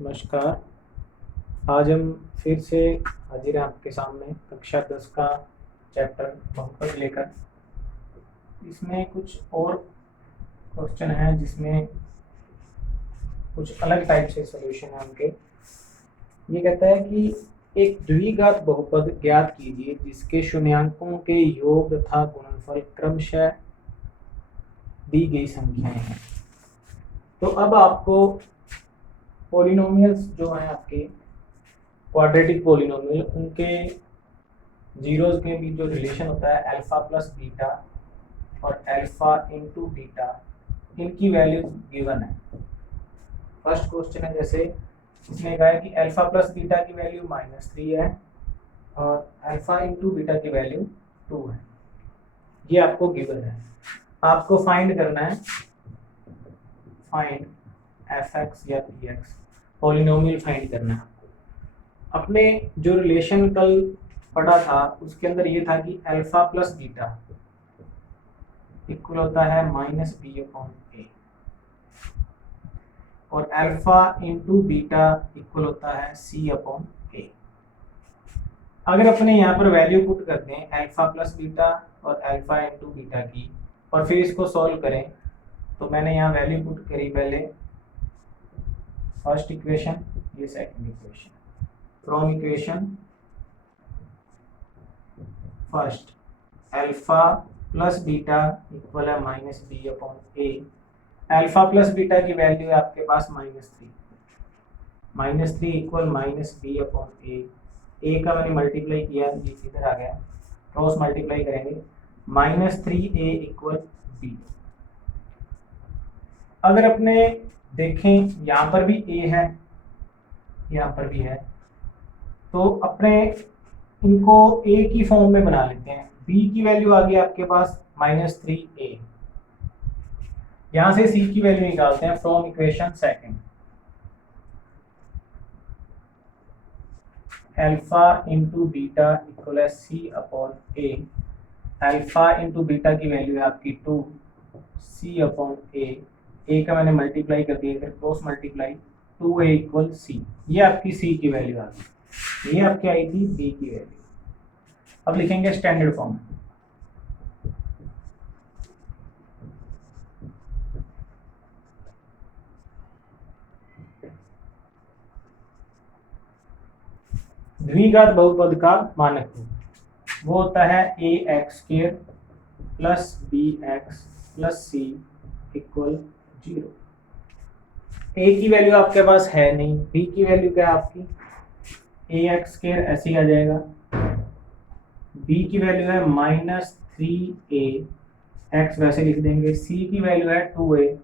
नमस्कार। आज हम फिर से हाजिर हैं आपके सामने कक्षा 10 का चैप्टर बहुपद लेकर। इसमें कुछ और क्वेश्चन हैं जिसमें कुछ अलग टाइप से सॉल्यूशन है उनके। ये कहता है कि एक द्विघात बहुपद ज्ञात कीजिए जिसके शून्यांकों के योग तथा गुणनफल क्रमशः दी गई संख्याएं हैं। तो अब आपको पॉलिनोमियल्स जो हैं आपके क्वाड्रेटिक पॉलिनोमियल, उनके जीरोज के बीच जो रिलेशन होता है अल्फा प्लस बीटा और अल्फा इंटू बीटा, इनकी वैल्यू गिवन है। फर्स्ट क्वेश्चन है, जैसे इसने कहा है कि अल्फा प्लस बीटा की वैल्यू -3 है और अल्फा इंटू बीटा की वैल्यू 2 है। ये आपको गिवन है। आपको फाइंड करना है, फाइंड एफ एक्स या पी एक्स, पॉलिनोमियल फाइंड करना है। अपने जो रिलेशन कल पढ़ा था उसके अंदर ये था कि अल्फा प्लस बीटा इक्वल होता है -b/a और अल्फा इंटू बीटा इक्वल होता है c/a। अगर अपने यहाँ पर वैल्यू पुट करते हैं अल्फा प्लस बीटा और अल्फा इंटू बीटा की और फिर इसको सॉल्व करें, तो मैंने यहाँ वैल्यू पुट करी पहले फर्स्ट इक्वेशन, ये second equation. From equation first alpha plus beta equal है -b/a। अल्फा प्लस बीटा की वैल्यू है आपके पास -3, -3 इक्वल -b/a। a का मैंने मल्टीप्लाई किया, ये इधर आ गया, क्रॉस मल्टीप्लाई करेंगे, -3a इक्वल b। अगर अपने देखें यहाँ पर भी a है, यहाँ पर भी है, तो अपने इनको a की फॉर्म में बना लेते हैं। b की वैल्यू आ गई आपके पास -3a। यहां से c की वैल्यू निकालते हैं from equation second. Alpha into beta equal है c/a। अल्फा इंटू बीटा की वैल्यू है आपकी 2 c/a। a का मैंने मल्टीप्लाई कर दिया, फिर cross multiply, 2a equal c। ये आपकी c की वैल्यू आ गई, ये आपकी आई थी b की वैल्यू। अब लिखेंगे स्टैंडर्ड फॉर्म। द्विघात बहुपद का मानक रूप वो होता है ax² plus bx plus c equal 0। a की वैल्यू आपके पास है नहीं, b की वैल्यू क्या है आपकी ax² ऐसे ही आ जाएगा, b की वैल्यू है -3a, x वैसे लिख देंगे, c की वैल्यू है 2a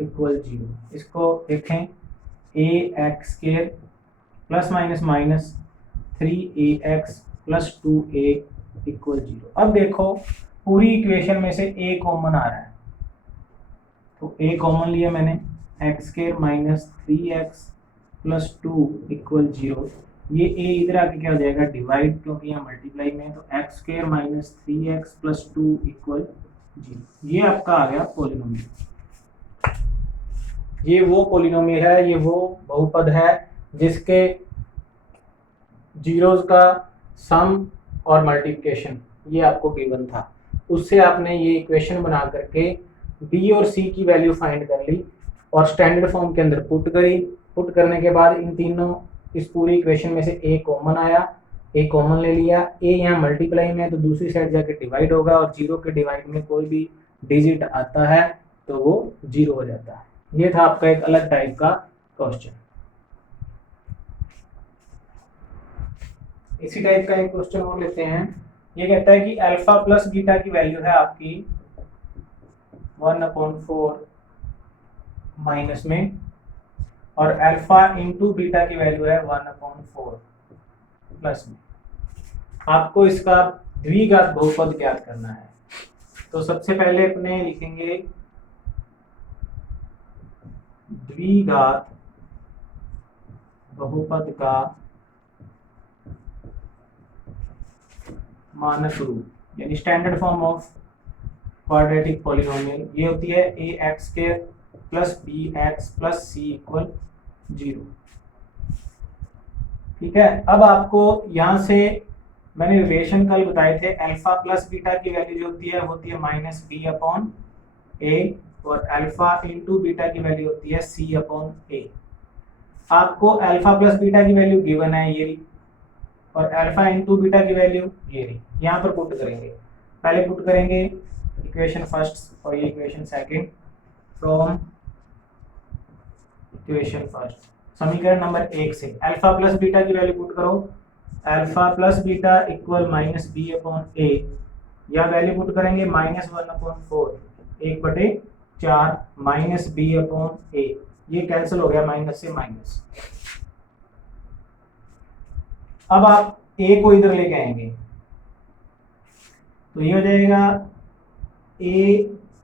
इक्वल 0। इसको देखें, ax² plus minus -3ax plus 2a equal 0। अब देखो पूरी इक्वेशन में से a कॉमन आ रहा है, तो a कॉमन लिया मैंने, x² -3x प्लस 2 इक्वल 0। ये a इधर आके क्या हो जाएगा, डिवाइड, क्योंकि यहाँ मल्टीप्लाई में है, तो x² -3x प्लस 2 इक्वल 0। ये आपका आ गया पॉलिनोमियल। ये वो पॉलिनोमियल है, ये वो बहुपद है जिसके जीरोज का सम और मल्टीप्लिकेशन ये आपको गिवन था। उससे आपने ये इक्वेशन बना करके b और c की वैल्यू फाइंड कर ली और स्टैंडर्ड फॉर्म के अंदर पुट करी। पुट करने के बाद इन तीनों, इस पूरी इक्वेशन में से a कॉमन आया, a कॉमन ले लिया, a यहाँ मल्टीप्लाई में है तो दूसरी साइड जाके डिवाइड होगा और 0 के डिवाइड में कोई भी डिजिट आता है तो वो 0 हो जाता है। ये था आपका एक अलग टाइप का क्वेश्चन। इसी टाइप का एक क्वेश्चन और लेते हैं। ये कहता है कि अल्फा प्लस बीटा की वैल्यू है आपकी 1/4 माइनस में और अल्फा इंटू बीटा की वैल्यू है 1/4 प्लस में। आपको इसका द्विघात बहुपद ज्ञात करना है। तो सबसे पहले अपने लिखेंगे द्विघात बहुपद का मानक रूप, यानी standard form of quadratic polynomial. ये होती है ax² plus bx plus c equal 0। ठीक है, अब आपको यहाँ से मैंने रिलेशन कल बताए थे, अल्फा प्लस बीटा की वैल्यू जो होती है माइनस बी अपॉन ए, और अल्फा इंटू बीटा की वैल्यू होती है सी अपॉन ए। आपको अल्फा प्लस बीटा की वैल्यू गिवन है ये रही, और अल्फा इंटू बीटा की वैल्यू ये रही। यहाँ पर पुट करेंगे, पहले पुट करेंगे इक्वेशन फर्स्ट और ये equation second from equation first. समीकरण नंबर 1 से अल्फा प्लस बीटा की वैल्यू पुट करो, alpha plus beta equal minus B upon A, या वैल्यू पुट करेंगे minus 1/4, 1/4 minus B upon A, ये कैंसिल हो गया माइनस से माइनस। अब आप ए को इधर लेके आएंगे तो ये हो जाएगा ए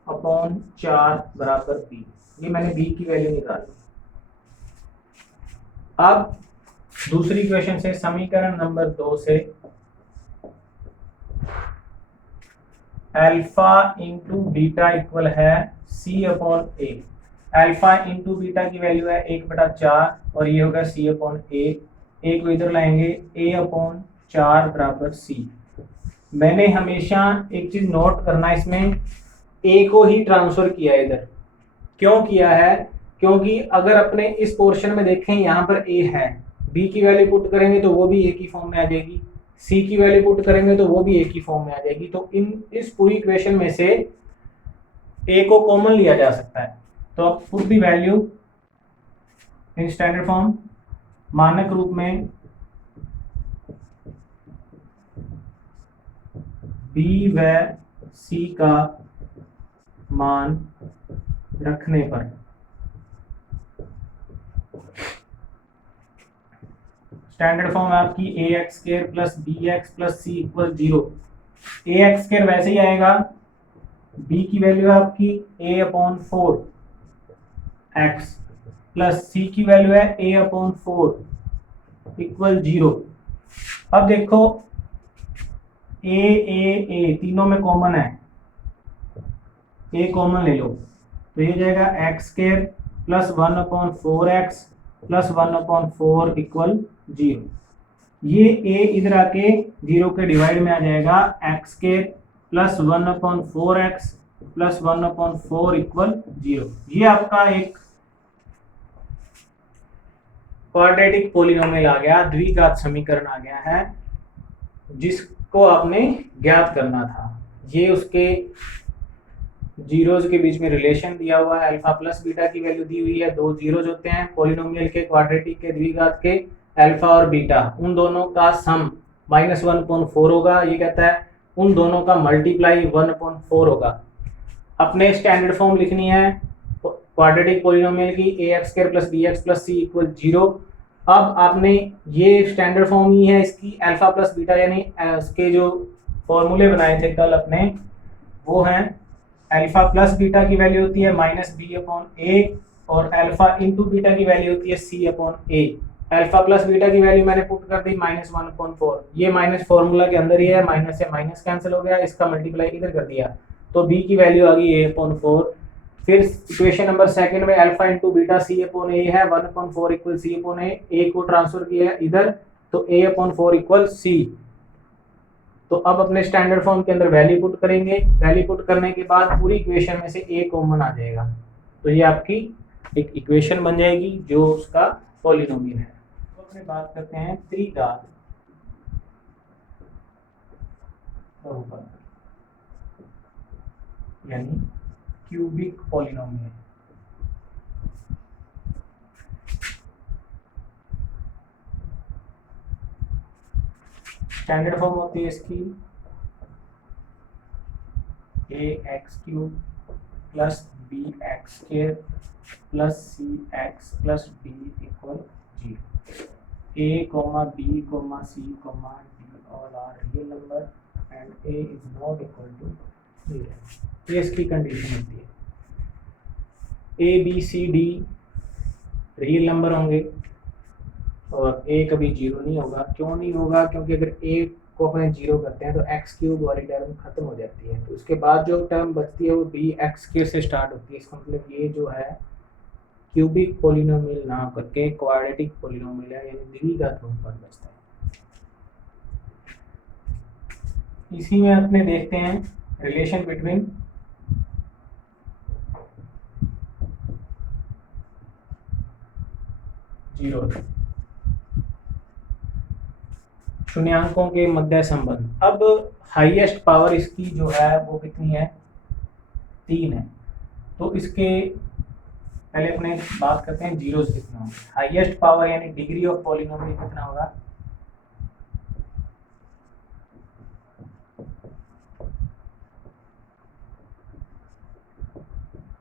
अपॉन 4 बराबर बी, ये मैंने बी की वैल्यू निकाली। अब दूसरी इक्वेशन से समीकरण नंबर 2 से अल्फा इंटू बीटा इक्वल है सी अपॉन ए। अल्फा इंटू बीटा की वैल्यू है 1/4 और ये होगा सी अपॉन ए को इधर लाएंगे ए अपॉन 4 बराबर सी। मैंने हमेशा एक चीज नोट करना, इसमें ए को ही ट्रांसफर किया इधर। क्यों किया है? क्योंकि अगर अपने इस पोर्शन में देखें यहाँ पर ए है, बी की वैल्यू पुट करेंगे तो वो भी ए की फॉर्म में आ जाएगी, सी की वैल्यू पुट करेंगे तो वो भी ए की फॉर्म में आ जाएगी। तो इस पूरी इक्वेशन में से ए को कॉमन लिया जा सकता है। तो अब put the value in standard form, मानक रूप में बी व सी का मान रखने पर स्टैंडर्ड फॉर्म आपकी A X square plus B X plus C equal 0। A X square वैसे ही आएगा, बी की वैल्यू है आपकी A upon 4 X plus C की वैल्यू है ए अपॉन 4 इक्वल 0। अब देखो ए तीनों में कॉमन है, ए कॉमन ले लो तो ये जाएगा x square plus 1/4x plus 1/4 equal 0। ये ए इधर आके 0 के डिवाइड में आ जाएगा, x square plus 1/4x plus 1/4 equal 0। ये आपका एक क्वाड्रेटिक पॉलिनोमियल आ गया, द्विघात समीकरण आ गया है, जिसको आपने ज्ञात करना था। ये उसके जीरोज के बीच में रिलेशन दिया हुआ है, अल्फा प्लस बीटा की वैल्यू दी हुई है, दो जीरोज होते हैं पॉलिनोमियल के, क्वाड्रेटिक के, द्विघात के, अल्फा और बीटा, उन दोनों का सम -1/4 होगा। ये कहता है उन दोनों का मल्टीप्लाई 1/4 होगा। अपने स्टैंडर्ड फॉर्म लिखनी है क्वाड्रेटिक पॉलिनोमियल की, A X square plus B X plus C equal 0। अब आपने ये स्टैंडर्ड फॉर्म ही है इसकी, अल्फा प्लस बीटा यानी इसके जो फॉर्मूले बनाए थे कल अपने, वो हैं अल्फा प्लस बीटा की वैल्यू होती है माइनस बी अपॉन ए, और अल्फा इंटू बीटा की वैल्यू होती है सी अपॉन ए। अल्फा प्लस बीटा की वैल्यू मैंने पुट कर दी -1/4, ये माइनस फॉर्मूला के अंदर ही है, माइनस से माइनस कैंसिल हो गया, इसका मल्टीप्लाई इधर कर दिया तो बी की वैल्यू आ गई a/4। फिर इक्वेशन नंबर सेकंड में अल्फा इंटू बीटा सी अपॉन ए है, 1/4 इक्वल सी अपॉन ए को ट्रांसफर किया इधर तो a/4 इक्वल सी। तो अब अपने स्टैंडर्ड फॉर्म के अंदर वैल्यू पुट करेंगे, वैल्यू पुट करने के बाद पूरी इक्वेशन में से ए कॉमन आ जाएगा, तो ये आपकी एक इक्वेशन बन जाएगी जो उसका पॉलिनोमियल है। तो अपने बात करते हैं त्रिघात बहुपद यानी क्यूबिक पॉलिनोमियल। स्टैंडर्ड फॉर्म होती है इसकी A X cube plus B X square plus C X plus D equal 0। A comma B comma C comma D all are real number and A is not equal to 0। ये इसकी condition होती है। A B C D real number होंगे और ए कभी 0 नहीं होगा। क्यों नहीं होगा? क्योंकि अगर ए को अपने 0 करते हैं तो एक्स क्यूब वाली टर्म खत्म हो जाती है, तो उसके बाद जो टर्म बचती है वो बी एक्स क्यूब से स्टार्ट होती है। इसका मतलब ये जो है क्यूबिक पोलिनोमियल ना करके क्वाड्रेटिक पोलिनोमियल है, यानी द्विघात बहुपद बचता है। इसी में अपने देखते हैं रिलेशन बिटवीन जीरो, शून्यांकों के मध्य संबंध। अब हाईएस्ट पावर इसकी जो है वो कितनी है, 3 है। तो इसके पहले अपने बात करते हैं जीरो से कितना होगा। हाईएस्ट पावर यानी डिग्री ऑफ पॉलिनोमियल कितना होगा,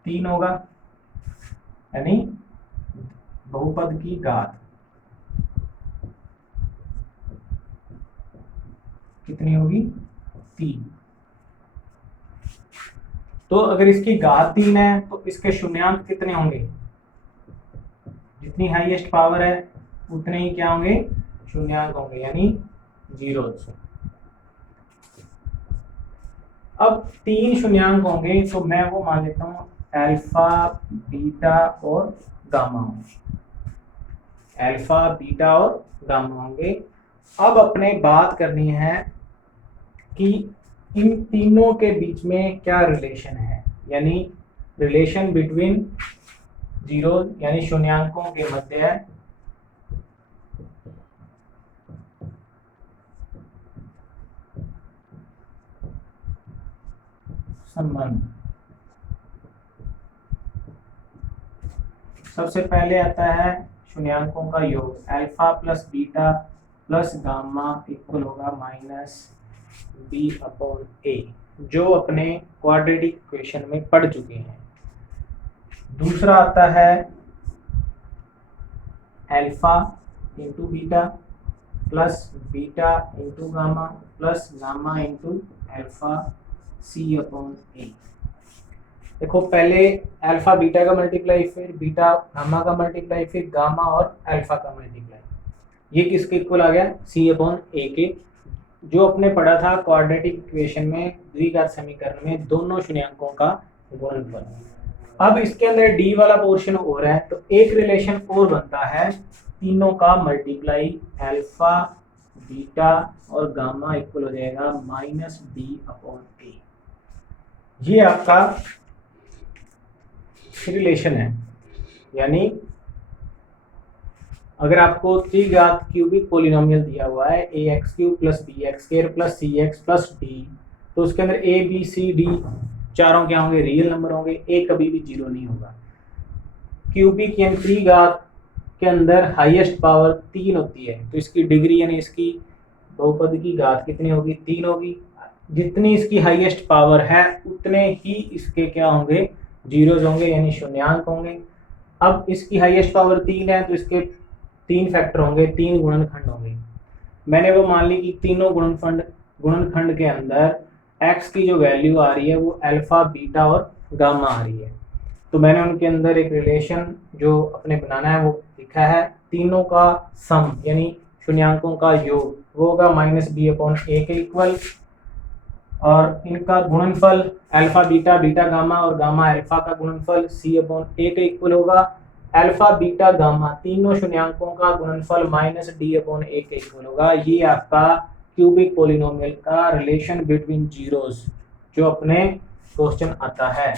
3 होगा, यानी बहुपद की घात कितनी होगी, 3। तो अगर इसकी घात 3 है तो इसके शून्यांक कितने होंगे, जितनी हाईएस्ट पावर है उतने ही क्या होंगे, शून्यांक होंगे, यानी जीरोस। अब 3 शून्यांक होंगे तो मैं वो मान लेता हूं अल्फा, बीटा और गामा होंगे, अल्फा, बीटा और गामा होंगे। अब अपने बात करनी है कि इन तीनों के बीच में क्या रिलेशन है, यानी रिलेशन बिटवीन जीरो यानी शून्यांकों के मध्य संबंध। सबसे पहले आता है शून्यांकों का योग, alpha plus beta plus gamma equal होगा माइनस बी अपॉन ए, जो अपने क्वाड्रेटिक इक्वेशन में पढ़ चुके हैं। दूसरा आता है alpha into beta plus beta into gamma plus gamma into alpha c upon a. देखो पहले अल्फा बीटा का मल्टीप्लाई, फिर बीटा गामा का मल्टीप्लाई, फिर गामा और अल्फा का मल्टीप्लाई, ये किसके इक्वल आ गया, सी अपॉन ए के, जो अपने पढ़ा था क्वाड्रेटिक इक्वेशन में द्विघात समीकरण में दोनों शून्यांकों का गुणनफल। अब इसके अंदर डी वाला पोर्शन और है, तो एक रिलेशन और बनता है तीनों का मल्टीप्लाई, अल्फा, बीटा और गामा इक्वल हो जाएगा माइनस बी अपॉन ए। ये आपका रिलेशन है, यानी अगर आपको त्रिघात क्यूबिक पोलिनोमियल दिया हुआ है ax³ plus bx² plus cx plus d, तो उसके अंदर a b c d चारों क्या होंगे, रियल नंबर होंगे, a कभी भी जीरो नहीं होगा। क्यूबिक यानी त्रिघात के अंदर हाईएस्ट पावर 3 होती है, तो इसकी डिग्री यानी इसकी बहुपद की घात कितनी होगी, 3 होगी। जितनी इसकी हाईएस्ट पावर है उतने ही इसके क्या होंगे, जीरोज होंगे, यानी शून्यांक होंगे। अब इसकी हाईएस्ट पावर 3 है तो इसके 3 फैक्टर होंगे, 3 गुणनखंड होंगे। मैंने वो मान ली कि तीनों गुणनखंड के अंदर x की जो वैल्यू आ रही है वो अल्फा, बीटा और गामा आ रही है, तो मैंने उनके अंदर एक रिलेशन जो अपने बनाना है वो लिखा है, तीनों का सम यानी शून्यांकों का योग वो होगा माइनस बी अपॉन ए के इक्वल, और इनका गुणनफल अल्फा बीटा, बीटा गामा और गामा अल्फा का गुणनफल सी अपॉन ए के इक्वल होगा। अल्फा बीटा गामा तीनों शून्यांकों का गुणनफल माइनस डी अपॉन ए के इक्वल होगा। ये आपका क्यूबिक पोलिनोमियल का रिलेशन बिटवीन जीरोस जो अपने क्वेश्चन आता है।